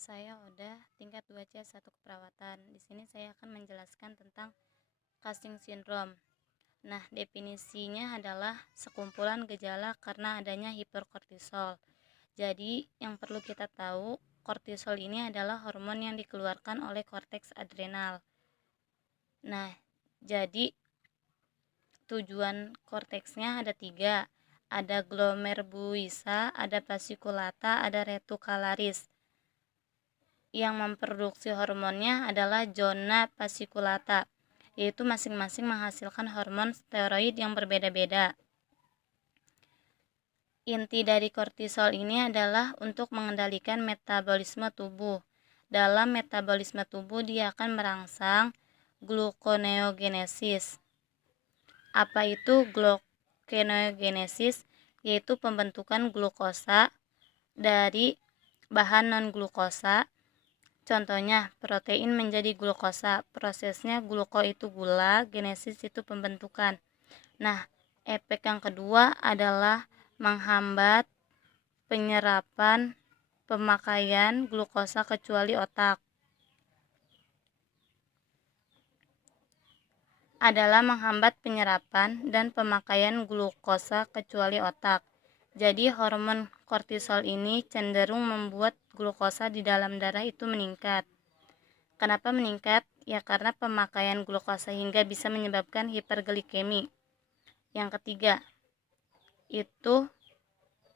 Saya udah tingkat 2C1 keperawatan. Di sini saya akan menjelaskan tentang Cushing syndrome. Nah, definisinya adalah sekumpulan gejala karena adanya hiperkortisol. Jadi, yang perlu kita tahu, kortisol ini adalah hormon yang dikeluarkan oleh korteks adrenal. Nah, jadi tujuan korteksnya ada 3. Ada glomerulus, ada fasciculata, ada reticularis. Yang memproduksi hormonnya adalah zona fasciculata, yaitu masing-masing menghasilkan hormon steroid yang berbeda-beda. Inti dari kortisol ini adalah untuk mengendalikan metabolisme tubuh. Dalam metabolisme tubuh dia akan merangsang gluconeogenesis. Apa itu gluconeogenesis? Yaitu pembentukan glukosa dari bahan non-glukosa. Contohnya, protein menjadi glukosa. Prosesnya gluko itu gula, genesis itu pembentukan. Nah, efek yang kedua adalah menghambat penyerapan pemakaian glukosa kecuali otak. Adalah menghambat penyerapan dan pemakaian glukosa kecuali otak. Jadi hormon kortisol ini cenderung membuat glukosa di dalam darah itu meningkat. Kenapa meningkat? Ya karena pemakaian glukosa hingga bisa menyebabkan hiperglikemi. Yang ketiga, itu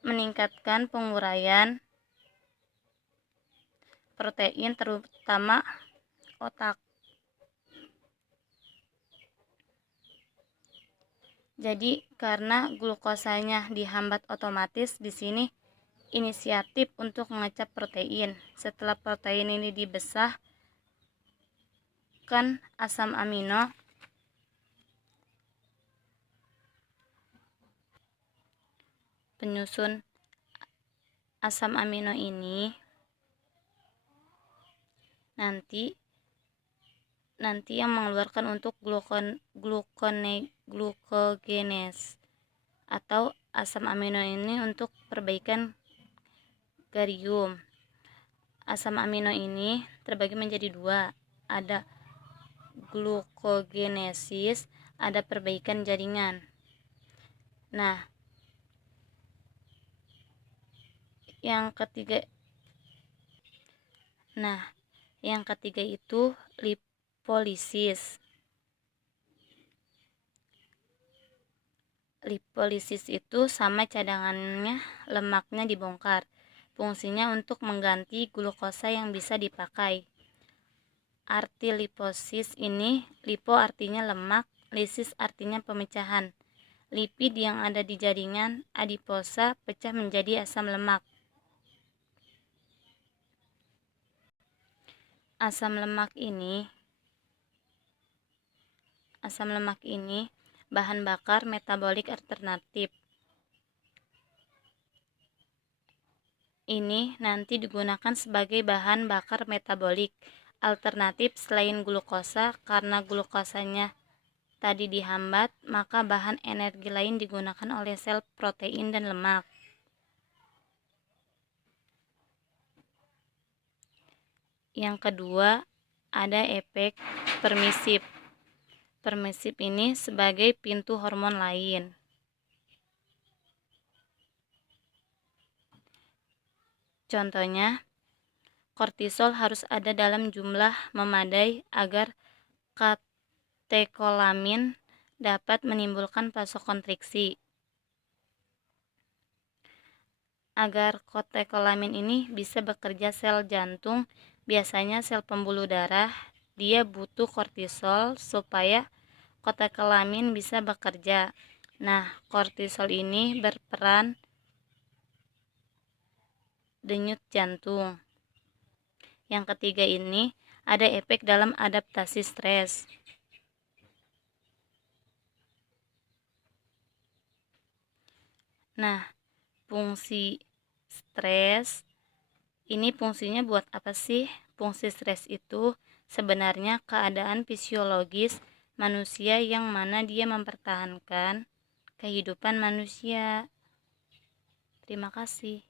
meningkatkan penguraian protein terutama otak. Jadi karena glukosanya dihambat otomatis di sini inisiatif untuk mengecap protein. Setelah protein ini dibesah kan asam amino penyusun asam amino ini nanti yang mengeluarkan untuk glucogenes atau asam amino ini untuk perbaikan garium. Asam amino ini terbagi menjadi 2, ada glucogenesis, ada perbaikan jaringan. Nah, yang ketiga itu lipolisis. Lipolisis itu sama cadangannya, lemaknya dibongkar. Fungsinya untuk mengganti glukosa yang bisa dipakai. Arti liposis ini, lipo artinya lemak, lisis artinya pemecahan. Lipid yang ada di jaringan adiposa pecah menjadi asam lemak. Asam lemak ini bahan bakar metabolik alternatif. Ini nanti digunakan sebagai bahan bakar metabolik alternatif selain glukosa. Karena glukosanya tadi dihambat, maka bahan energi lain digunakan oleh sel protein dan lemak. Yang kedua, ada efek permisif. Permisif ini sebagai pintu hormon lain. Contohnya, kortisol harus ada dalam jumlah memadai agar katekolamin dapat menimbulkan vasokonstriksi. Agar katekolamin ini bisa bekerja sel jantung, biasanya sel pembuluh darah, dia butuh kortisol supaya katekolamin bisa bekerja. Nah, kortisol ini berperan denyut jantung. Yang ketiga ini ada efek dalam adaptasi stres. Nah, fungsi stres ini fungsinya buat apa sih? Fungsi stres itu sebenarnya keadaan fisiologis manusia yang mana dia mempertahankan kehidupan manusia. Terima kasih.